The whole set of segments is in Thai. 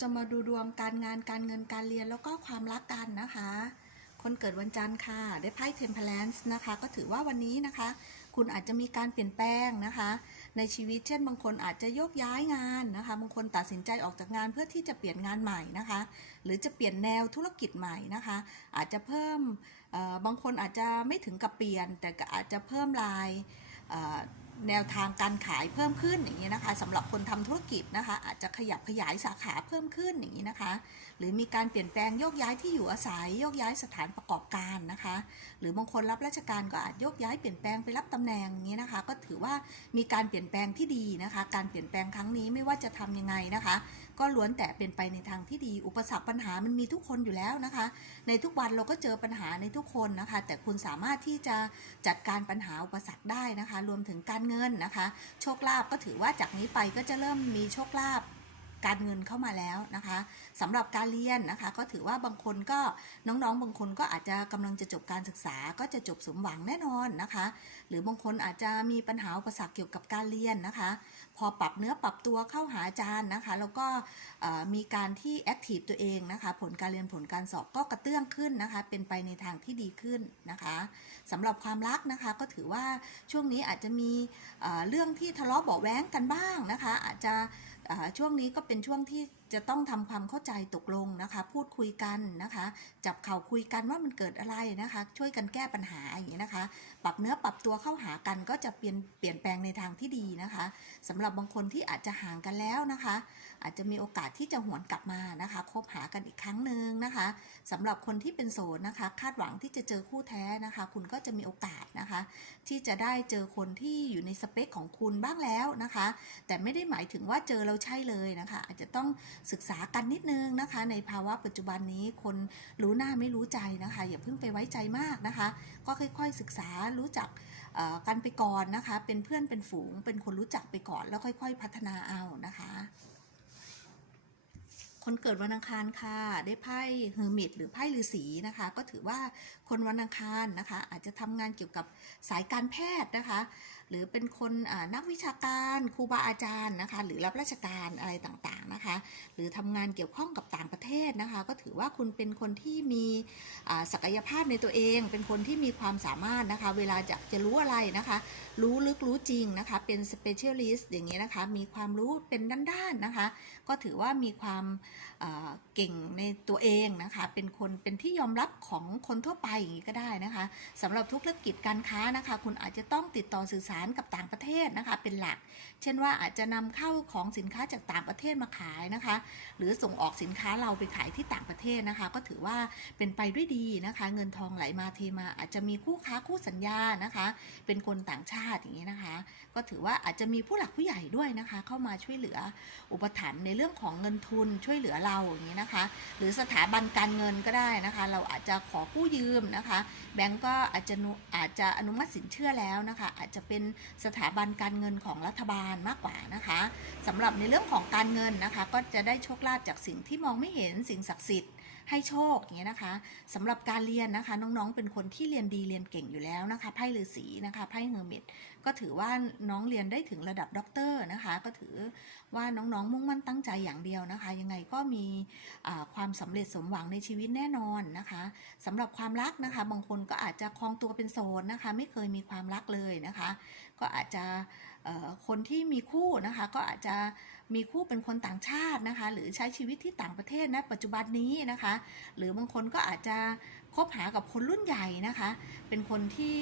จะมาดูดวงการงานการเงินการเรียนแล้วก็ความรักกันนะคะ คนเกิดวันจันทร์ค่ะ ได้ไพ่เทมเพลนส์นะคะ ก็ถือว่าวันนี้นะคะ คุณอาจจะมีการเปลี่ยนแปลงนะคะ ในชีวิตเช่น บางคนอาจจะโยกย้ายงานนะคะ บางคนตัดสินใจออกจากงานเพื่อที่จะเปลี่ยนงานใหม่นะคะ หรือจะเปลี่ยนแนวธุรกิจใหม่นะคะ อาจจะเพิ่มบางคนอาจจะไม่ถึงกับเปลี่ยน แต่ก็อาจจะเพิ่มลาย แนวทางการขายเพิ่มขึ้นอย่างนี้นะคะสำหรับคนทำธุรกิจนะคะ อาจจะขยับขยายสาขาเพิ่มขึ้นอย่างนี้นะคะ หรือมีการเปลี่ยนแปลงโยกย้ายที่อยู่อาศัยโยกย้ายสถานประกอบการนะคะ หรือบางคนรับราชการก็อาจโยกย้ายเปลี่ยนแปลงไปรับตำแหน่งอย่างนี้นะคะ ก็ถือว่ามีการเปลี่ยนแปลงที่ดีนะคะ การเปลี่ยนแปลงครั้งนี้ไม่ว่าจะทำยังไงนะคะ ก็ล้วนแต่เป็นไปในทางที่ดี อุปสรรคปัญหามันมีทุกคนอยู่แล้วนะคะ ในทุกวันเราก็เจอปัญหาในทุกคนนะคะ แต่คุณสามารถที่จะจัดการปัญหาอุปสรรคได้นะคะ รวมถึงการเงินนะคะ โชคลาภก็ถือว่าจากนี้ไปก็จะเริ่มมีโชคลาภการเงินเข้ามาแล้วนะคะสำหรับการเรียนนะคะ ก็ถือว่าบางคนก็น้องๆ บางคนก็อาจจะกำลังจะจบการศึกษา ก็จะจบสมหวังแน่นอนนะคะ หรือบางคนอาจจะมีปัญหาอุปสรรคเกี่ยวกับการเรียนนะคะ พอปรับเนื้อปรับตัวเข้าหาอาจารย์นะคะ แล้วก็มีการที่แอคทีฟตัวเองนะคะ ผลการเรียนผลการสอบก็กระเตื้องขึ้นนะคะ เป็นไปในทางที่ดีขึ้นนะคะสำหรับความรักนะคะก็ถือว่าช่วงนี้อาจจะมีเรื่องที่ทะเลาะเบาะแว้งกันบ้างนะคะ อาจจะช่วงนี้ก็เป็นช่วงที่ จะต้องทำความเข้าใจตกลงนะคะ พูดคุยกันนะคะ จับเข่าคุยกันว่ามันเกิดอะไรนะคะ ช่วยกันแก้ปัญหาอย่างนี้นะคะ ปรับเนื้อปรับตัวเข้าหากันก็จะเปลี่ยนเปลี่ยนแปลงในทางที่ดีนะคะสำหรับบางคนที่อาจจะห่างกันแล้วนะคะ อาจจะมีโอกาสที่จะหวนกลับมานะคะคบหากันอีกครั้งหนึ่งนะคะสำหรับคนที่เป็นโสดนะคะ คาดหวังที่จะเจอคู่แท้นะคะ คุณก็จะมีโอกาสนะคะ ที่จะได้เจอคนที่อยู่ในสเปคของคุณบ้างแล้วนะคะ แต่ไม่ได้หมายถึงว่าเจอแล้วใช่เลยนะคะ อาจจะต้องศึกษากันนิดนึงนะคะ ในภาวะปัจจุบันนี้คนรู้หน้าไม่รู้ใจนะคะ อย่าเพิ่งไปไว้ใจมากนะคะ ก็ค่อย ๆ ศึกษารู้จักกันไปก่อนนะคะ เป็นเพื่อนเป็นฝูง เป็นคนรู้จักไปก่อนแล้วค่อย ๆ พัฒนาเอานะคะคนเกิดวันอังคารค่ะ ได้ไพ่เฮอร์มิตหรือไพ่ฤาษีนะคะ ก็ถือว่าคนวันอังคารนะคะ อาจจะทำงานเกี่ยวกับสายการแพทย์นะคะ หรือเป็นคนนักวิชาการครูบาอาจารย์นะคะ หรือรับราชการอะไรต่างๆนะคะ หรือทำงานเกี่ยวข้องกับต่างประเทศนะคะ ก็ถือว่าคุณเป็นคนที่มีศักยภาพในตัวเอง เป็นคนที่มีความสามารถนะคะ เวลาจะจะรู้อะไรนะคะ รู้ลึกรู้จริงนะคะ เป็น specialist อย่างนี้ยนะคะ มีความรู้เป็นด้านๆนะคะ ก็ถือว่ามีความเก่งในตัวเองนะคะ เป็นคนเป็นที่ยอมรับของคนทั่วไปอย่างนี้ก็ได้นะคะสำหรับธุรกิจการค้านะคะ คุณอาจจะต้องติดต่อสื่อสารกับต่างประเทศนะคะ เป็นหลัก เช่นว่าอาจจะนำเข้าของสินค้าจากต่างประเทศมาขายนะคะ หรือส่งออกสินค้าเราไปขายที่ต่างประเทศนะคะ ก็ถือว่าเป็นไปด้วยดีนะคะ เงินทองไหลมาเทมา อาจจะมีคู่ค้าคู่สัญญานะคะ เป็นคนต่างชาติอย่างนี้นะคะ ก็ถือว่าอาจจะมีผู้หลักผู้ใหญ่ด้วยนะคะ เข้ามาช่วยเหลืออุปถัมภ์ในเรื่องของเงินทุนช่วยเหลือเราอย่างนี้นะคะ หรือสถาบันการเงินก็ได้นะคะ เราอาจจะขอกู้ยืมนะคะ แบงก์ก็อาจจะอาจจะอนุมัติสินเชื่อแล้วนะคะ อาจจะเป็นสถาบันการเงินของรัฐบาลมากกว่านะคะสำหรับในเรื่องของการเงินนะคะ ก็จะได้โชคลาภจากสิ่งที่มองไม่เห็นสิ่งศักดิ์สิทธิ์ ให้โชคอย่างเงี้ยนะคะสำหรับการเรียนนะคะ น้องๆ เป็นคนที่เรียนดีเรียนเก่งอยู่แล้วนะคะไพ่ฤาษีนะคะไพ่เฮอร์มิตก็ถือว่าน้องเรียนได้ถึงระดับด็อกเตอร์นะคะ ก็ถือว่าน้องๆมุ่งมั่นตั้งใจอย่างเดียวนะคะ ยังไงก็มีความสำเร็จสมหวังในชีวิตแน่นอนนะคะสำหรับความรักนะคะ บางคนก็อาจจะคลองตัวเป็นโสดนะคะ ไม่เคยมีความรักเลยนะคะ ก็อาจจะ คนที่มีคู่นะคะก็อาจจะมีคู่เป็นคนต่างชาตินะคะหรือใช้ชีวิตที่ต่างประเทศนะปัจจุบันนี้นะคะ หรือบางคนก็อาจจะคบหากับคนรุ่นใหญ่นะคะ เป็นคนที่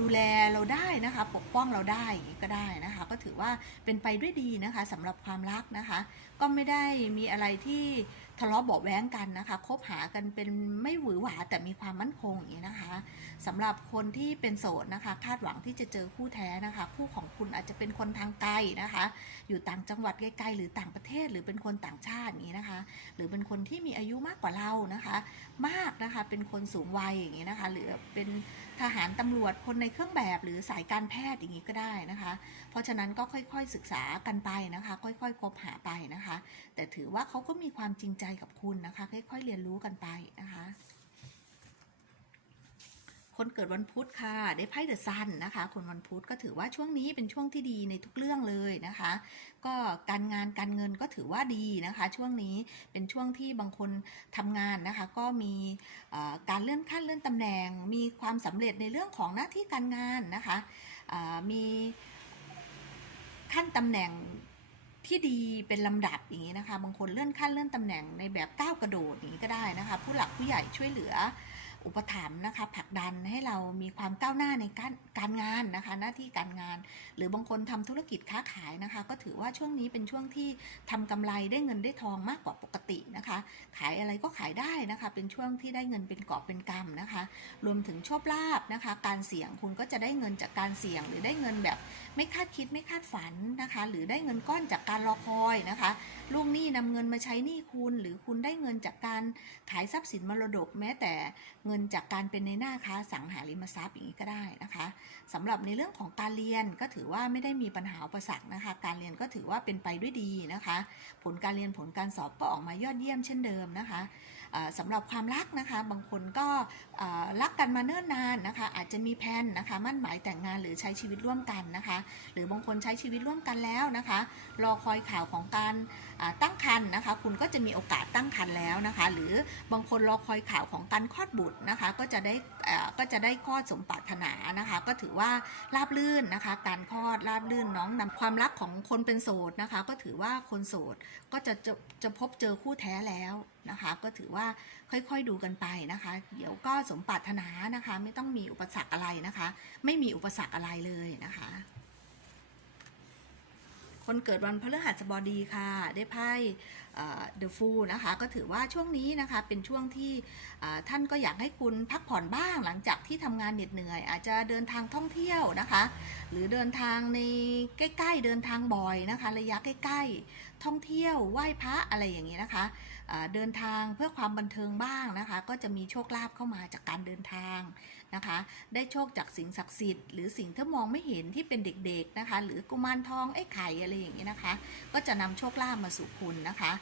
ดูแลเราได้นะคะ ปกป้องเราได้ก็ได้นะคะ ก็ถือว่าเป็นไปด้วยดีนะคะสำหรับความรักนะคะ ก็ไม่ได้มีอะไรที่ ทะเลาะเบาแว้งกันนะคะคบหากันเป็นไม่หวือหวาแต่มีความมั่นคงอย่างนี้นะคะสำหรับคนที่เป็นโสดนะคะ คาดหวังที่จะเจอคู่แท้นะคะ คู่ของคุณอาจจะเป็นคนทางไกลนะคะ อยู่ต่างจังหวัดไกลๆหรือต่างประเทศหรือเป็นคนต่างชาติอย่างนี้นะคะ หรือเป็นคนที่มีอายุมากกว่าเรานะคะ มากนะคะเป็นคนสูงวัยอย่างนี้นะคะ หรือเป็น ทหารตำรวจคนในเครื่องแบบหรือสายการแพทย์อย่างนี้ก็ได้นะคะ เพราะฉะนั้นก็ค่อยๆศึกษากันไปนะคะ ค่อยๆคบหาไปนะคะ แต่ถือว่าเขาก็มีความจริงใจกับคุณนะคะ ค่อย ๆ เรียนรู้กันไปนะคะ คนเกิดวันพุธค่ะ ได้ไพ่เดอะซันนะคะ คนวันพุธก็ถือว่าช่วงนี้เป็นช่วงที่ดีในทุกเรื่องเลยนะคะ ก็การงานการเงินก็ถือว่าดีนะคะ ช่วงนี้เป็นช่วงที่บางคนทำงานนะคะ ก็มีการเลื่อนขั้นเลื่อนตำแหน่ง มีความสำเร็จในเรื่องของหน้าที่การงานนะคะมีขั้นตำแหน่งที่ดีเป็นลำดับอย่างนี้นะคะ บางคนเลื่อนขั้นเลื่อนตำแหน่งในแบบก้าวกระโดดอย่างนี้ก็ได้นะคะ ผู้หลักผู้ใหญ่ช่วยเหลือ อุปถัมภ์นะคะผลักดันให้เรามีความก้าวหน้าในการการงานนะคะ หน้าที่การงาน หรือบางคนทำธุรกิจค้าขายนะคะ ก็ถือว่าช่วงนี้เป็นช่วงที่ทำกำไรได้เงินได้ทองมากกว่าปกตินะคะ ขายอะไรก็ขายได้นะคะ เป็นช่วงที่ได้เงินเป็นกอบเป็นกำนะคะ รวมถึงโชคลาภนะคะ การเสี่ยงคุณก็จะได้เงินจากการเสี่ยง หรือได้เงินแบบไม่คาดคิดไม่คาดฝันนะคะ หรือได้เงินก้อนจากการรอคอยนะคะลูกหนี้นำเงินมาใช้หนี้คุณ หรือคุณได้เงินจากการขายทรัพย์สินมรดกแม้แต่เงินจากการเป็นในหน้าค้าสังหาริมทรัพย์อย่างนี้ก็ได้นะคะสำหรับในเรื่องของการเรียนก็ถือว่าไม่ได้มีปัญหาอุปสรรคนะคะ การเรียนก็ถือว่าเป็นไปด้วยดีนะคะ ผลการเรียนผลการสอบก็ออกมายอดเยี่ยมเช่นเดิมนะคะสำหรับความรักนะคะ บางคนก็รักกันมาเนิ่นนานนะคะ อาจจะมีแผนนะคะมั่นหมายแต่งงานหรือใช้ชีวิตร่วมกันนะคะ หรือบางคนใช้ชีวิตร่วมกันแล้วนะคะ รอคอยข่าวของการตั้งครรภ์นะคะ คุณก็จะมีโอกาสตั้งครรภ์แล้วนะคะ หรือบางคนรอคอยข่าวของการคลอดบุตรนะคะ ก็จะได้ก็จะได้คลอดสมปรารถนานะคะ ก็ถือว่าราบรื่นนะคะ การคลอดราบรื่นน้องนำความรักของคนเป็นโสดนะคะ ก็ถือว่าคนโสดก็จะจะจะพบเจอคู่แท้แล้ว นะคะ ก็ถือว่าค่อยๆดูกันไปนะคะ เดี๋ยวก็สมปรารถนานะคะ ไม่ต้องมีอุปสรรคอะไรนะคะ ไม่มีอุปสรรคอะไรเลยนะคะ คนเกิดวันพฤหัสบดีค่ะ ได้ไพ่เดอะฟูนะคะ ก็ถือว่าช่วงนี้นะคะเป็นช่วงที่ท่านก็อยากให้คุณพักผ่อนบ้างหลังจากที่ทำงานเหน็ดเหนื่อย อาจจะเดินทางท่องเที่ยวนะคะ หรือเดินทางในใกล้ ๆ เดินทางบ่อยนะคะ ระยะใกล้ ๆ ท่องเที่ยวไหว้พระอะไรอย่างนี้นะคะ เดินทางเพื่อความบันเทิงบ้างนะคะ ก็จะมีโชคลาภเข้ามาจากการเดินทางนะคะ ได้โชคจากสิ่งศักดิ์สิทธิ์ หรือสิ่งที่มองไม่เห็นที่เป็นเด็กๆนะคะ หรือกุมารทองไอ้ไข่อะไรอย่างเงี้ยนะคะ ก็จะนำโชคลาภมาสู่คุณนะคะ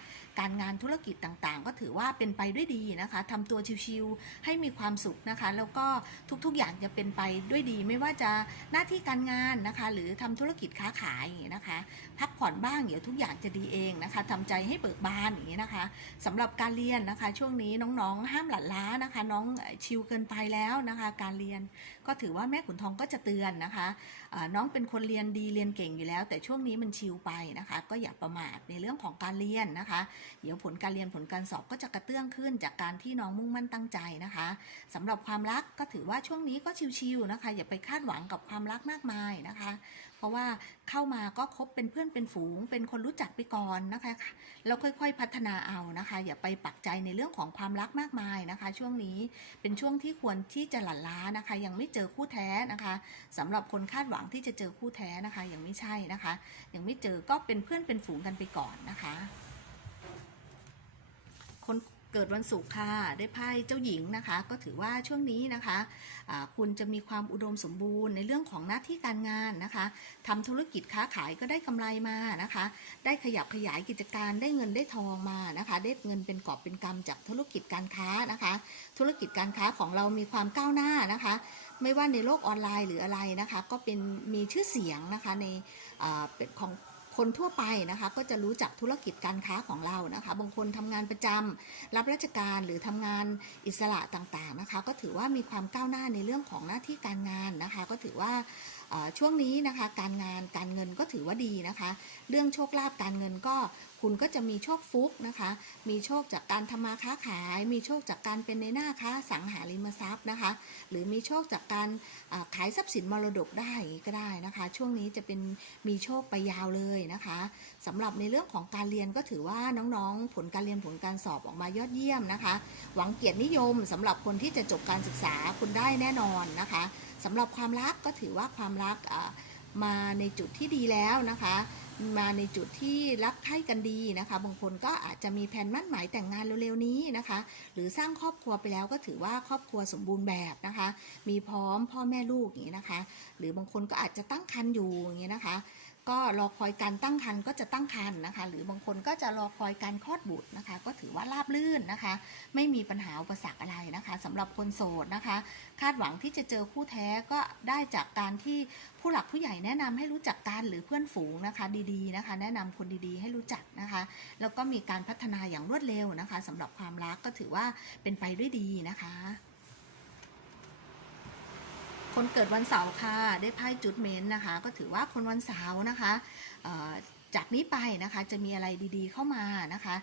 การงานธุรกิจต่างๆ ก็ถือว่าเป็นไปด้วยดีนะคะทำตัวชิวๆให้มีความสุขนะคะ แล้วก็ทุกๆอย่างจะเป็นไปด้วยดี ไม่ว่าจะหน้าที่การงานนะคะ หรือทำธุรกิจค้าขายอย่างนี้นะคะ พักผ่อนบ้างเดี๋ยวทุกอย่างจะดีเองนะคะทำใจให้เบิกบานอย่างนี้นะคะสำหรับการเรียนนะคะ ช่วงนี้น้องๆ ห้ามหลั่นล้านะคะ น้องชิวเกินไปแล้วนะคะ การเรียน ก็ถือว่าแม่ขุนทองก็จะเตือนนะคะน้องเป็นคนเรียนดีเรียนเก่งอยู่แล้ว แต่ช่วงนี้มันชิวไปนะคะ ก็อย่าประมาทในเรื่องของการเรียนนะคะ เดี๋ยวผลการเรียนผลการสอบก็จะกระเตื้องขึ้น จากการที่น้องมุ่งมั่นตั้งใจนะคะสำหรับความรักก็ถือว่าช่วงนี้ก็ชิวๆนะคะ อย่าไปคาดหวังกับความรักมากมายนะคะ ราะว่าเข้ามาก็คบเป็นเพื่อนเป็นฝูง เป็นคนรู้จักไปก่อนนะคะแล้วค่อยๆพัฒนาเอานะคะ อย่าไปปักใจในเรื่องของความรักมากมายนะคะ ช่วงนี้เป็นช่วงที่ควรที่จะหลั่นล้านะคะ ยังไม่เจอคู่แท้นะคะสำหรับคนคาดหวังที่จะเจอคู่แท้นะคะ ยังไม่ใช่นะคะ ยังไม่เจอก็เป็นเพื่อนเป็นฝูงกันไปก่อนนะคะ คน เกิดวันศุกร์ค่ะ ได้ไพ่เจ้าหญิงนะคะ ก็ถือว่าช่วงนี้นะคะอ่าคุณจะมีความอุดมสมบูรณ์ในเรื่องของหน้าที่การงานนะคะทำธุรกิจค้าขายก็ได้กำไรมานะคะ ได้ขยับขยายกิจการได้เงินได้ทองมานะคะ ได้เงินเป็นกอบเป็นกำจากธุรกิจการค้านะคะ ธุรกิจการค้าของเรามีความก้าวหน้านะคะ ไม่ว่าในโลกออนไลน์หรืออะไรนะคะ ก็เป็นมีชื่อเสียงนะคะในอ่าเป็นของ คนทั่วไปนะคะก็จะรู้จักธุรกิจการค้าของเรานะคะ บางคนทำงานประจำรับราชการหรือทำงานอิสระต่างๆนะคะ ก็ถือว่ามีความก้าวหน้าในเรื่องของหน้าที่การงานนะคะ ก็ถือว่า ช่วงนี้นะคะการงานการเงินก็ถือว่าดีนะคะ เรื่องโชคลาภการเงินก็คุณก็จะมีโชคฟุกนะคะ มีโชคจากการทำมาค้าขาย มีโชคจากการเป็นในหน้าค้าสังหาริมทรัพย์นะคะ หรือมีโชคจากการขายทรัพย์สินมรดกได้ก็ได้นะคะ ช่วงนี้จะเป็นมีโชคไปยาวเลยนะคะสำหรับในเรื่องของการเรียนก็ถือว่าน้องๆ ผลการเรียนผลการสอบออกมายอดเยี่ยมนะคะ หวังเกียรตินิยมสำหรับคนที่จะจบการศึกษาคุณได้แน่นอนนะคะ สำหรับความรักก็ถือว่าความรักมาในจุดที่ดีแล้วนะคะ มาในจุดที่รักใคร่กันดีนะคะ บางคนก็อาจจะมีแผนมั่นหมายแต่งงานเร็วๆนี้นะคะ หรือสร้างครอบครัวไปแล้วก็ถือว่าครอบครัวสมบูรณ์แบบนะคะ มีพร้อมพ่อแม่ลูกอย่างนี้นะคะ หรือบางคนก็อาจจะตั้งครรภ์อยู่อย่างนี้นะคะ ก็รอคอยการตั้งครรภ์ก็จะตั้งครรภ์นะคะ หรือบางคนก็จะรอคอยการคลอดบุตรนะคะ ก็ถือว่าราบรื่นนะคะ ไม่มีปัญหาอุปสรรคอะไรนะคะสำหรับคนโสดนะคะ คาดหวังที่จะเจอคู่แท้ก็ได้จากการที่ผู้หลักผู้ใหญ่แนะนำให้รู้จักกันหรือเพื่อนฝูงนะคะ ดีๆนะคะ แนะนำคนดีๆ ให้รู้จักนะคะ แล้วก็มีการพัฒนาอย่างรวดเร็วนะคะสำหรับความรักก็ถือว่าเป็นไปด้วยดีนะคะ คนเกิดวันเสาร์ค่ะได้ไพ่จุดเมนนะคะ ก็ถือว่าคนวันเสาร์นะคะจากนี้ไปนะคะจะมีอะไรดีๆเข้ามานะคะ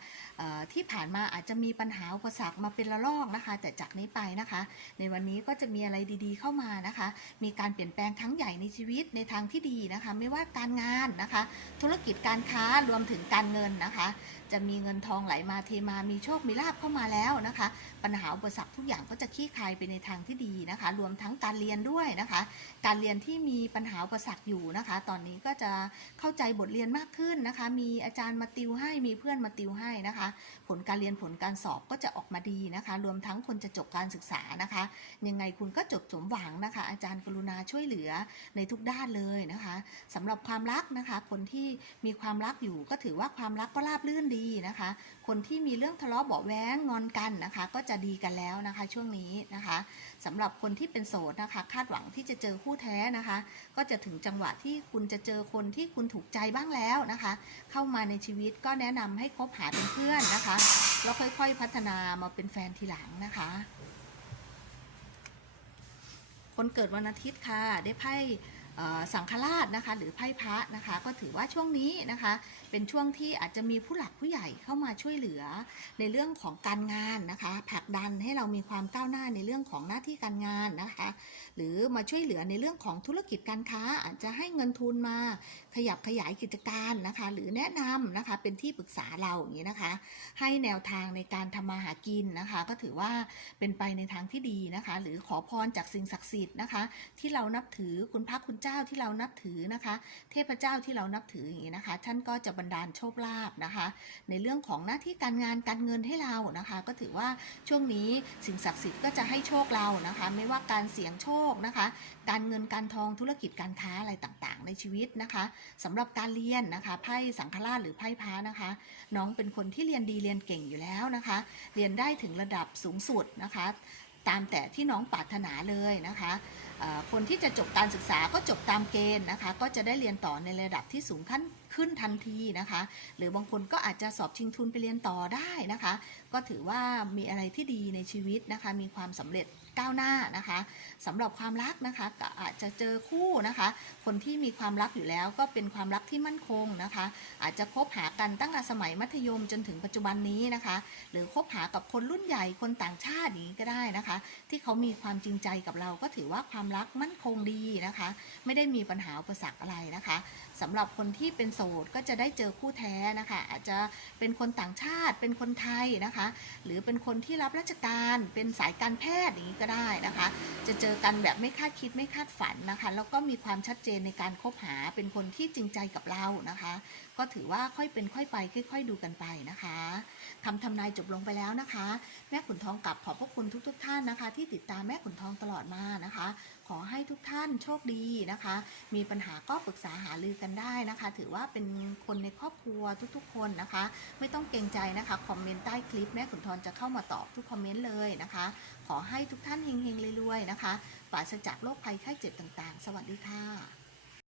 ที่ผ่านมาอาจจะมีปัญหาอุปสรรคมาเป็นระลอกนะคะ แต่จากนี้ไปนะคะ ในวันนี้ก็จะมีอะไรดีๆเข้ามานะคะ มีการเปลี่ยนแปลงครั้งใหญ่ในชีวิตในทางที่ดีนะคะ ไม่ว่าการงานนะคะ ธุรกิจการค้ารวมถึงการเงินนะคะ จะมีเงินทองไหลมาเทมา มีโชค มีลาภเข้ามาแล้วนะคะ ปัญหาอุปสรรคทุกอย่างก็จะคลี่คลายไปในทางที่ดีนะคะ รวมทั้งการเรียนด้วยนะคะ การเรียนที่มีปัญหาอุปสรรคอยู่นะคะ ตอนนี้ก็จะเข้าใจบทเรียนมากขึ้นนะคะ มีอาจารย์มาติวให้ มีเพื่อนมาติวให้นะคะ ผลการเรียนผลการสอบก็จะออกมาดีนะคะ รวมทั้งคนจะจบการศึกษานะคะ ยังไงคุณก็จบสมหวังนะคะ อาจารย์กรุณาช่วยเหลือในทุกด้านเลยนะคะสำหรับความรักนะคะ คนที่มีความรักอยู่ก็ถือว่าความรักก็ราบรื่นดีนะคะ คนที่มีเรื่องทะเลาะเบาะแว้งงอนกันนะคะ ก็จะดีกันแล้วนะคะ ช่วงนี้นะคะสำหรับคนที่เป็นโสดนะคะ คาดหวังที่จะเจอคู่แท้นะคะ ก็จะถึงจังหวะที่คุณจะเจอคนที่คุณถูกใจบ้างแล้วนะคะ เข้ามาในชีวิตก็แนะนำให้คบหาเป็นเพื่อนนะคะแล้วค่อย ๆ พัฒนามาเป็นแฟนทีหลังนะคะ คนเกิดวันอาทิตย์ค่ะได้ไพ่สังฆราชนะคะ หรือไพ่พระนะคะ ก็ถือว่าช่วงนี้นะคะ เป็นช่วงที่อาจจะมีผู้หลักผู้ใหญ่เข้ามาช่วยเหลือในเรื่องของการงานนะคะผลักดันให้เรามีความก้าวหน้าในเรื่องของหน้าที่การงานนะคะ หรือมาช่วยเหลือในเรื่องของธุรกิจการค้า อาจจะให้เงินทุนมาขยับขยายกิจการนะคะ หรือแนะนำนะคะเป็นที่ปรึกษาเราอย่างนี้นะคะ ให้แนวทางในการทำมาหากินนะคะ ก็ถือว่าเป็นไปในทางที่ดีนะคะ หรือขอพรจากสิ่งศักดิ์สิทธิ์นะคะ ที่เรานับถือคุณพระคุณเจ้าที่เรานับถือนะคะ เทพเจ้าที่เรานับถืออย่างนี้นะคะ ท่านก็จะบันดาลโชคลาภนะคะ ในเรื่องของหน้าที่การงานการเงินให้เรานะคะ ก็ถือว่าช่วงนี้สิ่งศักดิ์สิทธิ์ก็จะให้โชคเรานะคะ ไม่ว่าการเสี่ยงโชคนะคะ การเงินการทองธุรกิจการค้าอะไรต่างๆ ในชีวิตนะคะสำหรับการเรียนนะคะไพ่สังฆราชหรือไพ่พระนะคะ น้องเป็นคนที่เรียนดีเรียนเก่งอยู่แล้วนะคะ เรียนได้ถึงระดับสูงสุดนะคะตามแต่ที่น้องปรารถนาเลยนะคะ คนที่จะจบการศึกษาก็จบตามเกณฑ์นะคะ ก็จะได้เรียนต่อในระดับที่สูงขั้นขึ้นทันทีนะคะ หรือบางคนก็อาจจะสอบชิงทุนไปเรียนต่อได้นะคะ ก็ถือว่ามีอะไรที่ดีในชีวิตนะคะ มีความสำเร็จ ก้าวหน้านะคะสำหรับความรักนะคะก็อาจจะเจอคู่นะคะ คนที่มีความรักอยู่แล้วก็เป็นความรักที่มั่นคงนะคะ อาจจะคบหากันตั้งแต่สมัยมัธยมจนถึงปัจจุบันนี้นะคะ หรือคบหากับคนรุ่นใหญ่คนต่างชาติอย่างนี้ก็ได้นะคะ ที่เขามีความจริงใจกับเราก็ถือว่าความรักมั่นคงดีนะคะ ไม่ได้มีปัญหาอุปสรรคอะไรนะคะสำหรับคนที่เป็นโสดก็จะได้เจอคู่แท้นะคะ อาจจะเป็นคนต่างชาติเป็นคนไทยนะคะ หรือเป็นคนที่รับราชการเป็นสายการแพทย์อย่างนี้ก็ได้นะคะ จะเจอกันแบบไม่คาดคิดไม่คาดฝันนะคะ แล้วก็มีความชัดเจนในการคบหาเป็นคนที่จริงใจกับเรานะคะก็ถือว่าค่อยเป็นค่อยไปค่อยๆดูกันไปนะคะคำทำนายจบลงไปแล้วนะคะ แม่ขุนทองกลับขอบพระคุณทุก ๆ ท่านนะคะ ที่ติดตามแม่ขุนทองตลอดมานะคะ ขอให้ทุกท่านโชคดีนะคะ มีปัญหาก็ปรึกษาหารือกันได้นะคะ ถือว่าเป็นคนในครอบครัวทุกๆ คนนะคะ ไม่ต้องเกรงใจนะคะคอมเมนต์ใต้คลิปแม่ขุนทองจะเข้ามาตอบทุกคอมเมนต์เลยนะคะ ขอให้ทุกท่านเฮงๆรวยๆนะคะปราศจากโรคภัยไข้เจ็บต่างๆ สวัสดีค่ะ